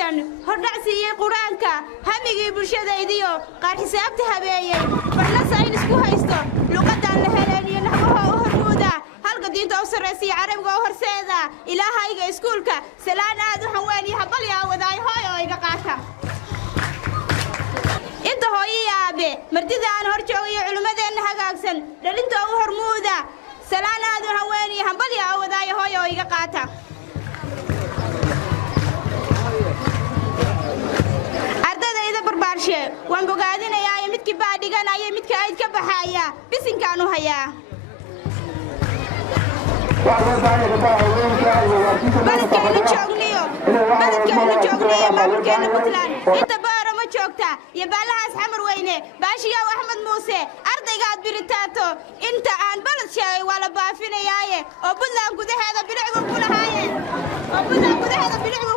wanaagsan hordhacsiiyay quraanka hamigii bulshada idiyo qaar xisaabta habeeyay barna saynis ku haysto luqadan la heleeniyo naxwaha u hormuuda halka diinta u sarreeyay carabiga u horseeda ilaahayga iskuulka salaan aad u xawaani habal yaa wadaay hooyo iga qaata inta hooyiyaabe martida aan hor joogayo culimadeena hagaagsan dhalinta u hormuuda salaan aad u xawaani habal yaa wadaay hooyo iga qaata waan bogaadinayaa midkii baa dhiganaya midka ay ka baxaya bisinkaan u hayaa baladkeenu joogniyo maamulkeena Puntland inta baara ma joogta iyo baalahaas xamar weyne baashiyow Axmed Muuse ardaygaad biritaato inta aan balad sheegay waa la baafinayaaye oo Puntland gudaheeda bilicgu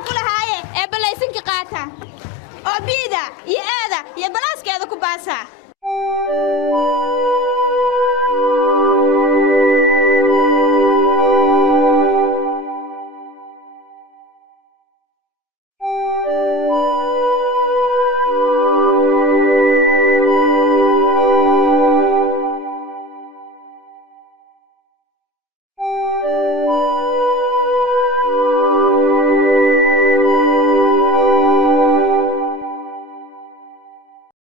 ku lahaaye ee balaysanka qaata oo biida iyo aada iyo balaaskeeda ku baasa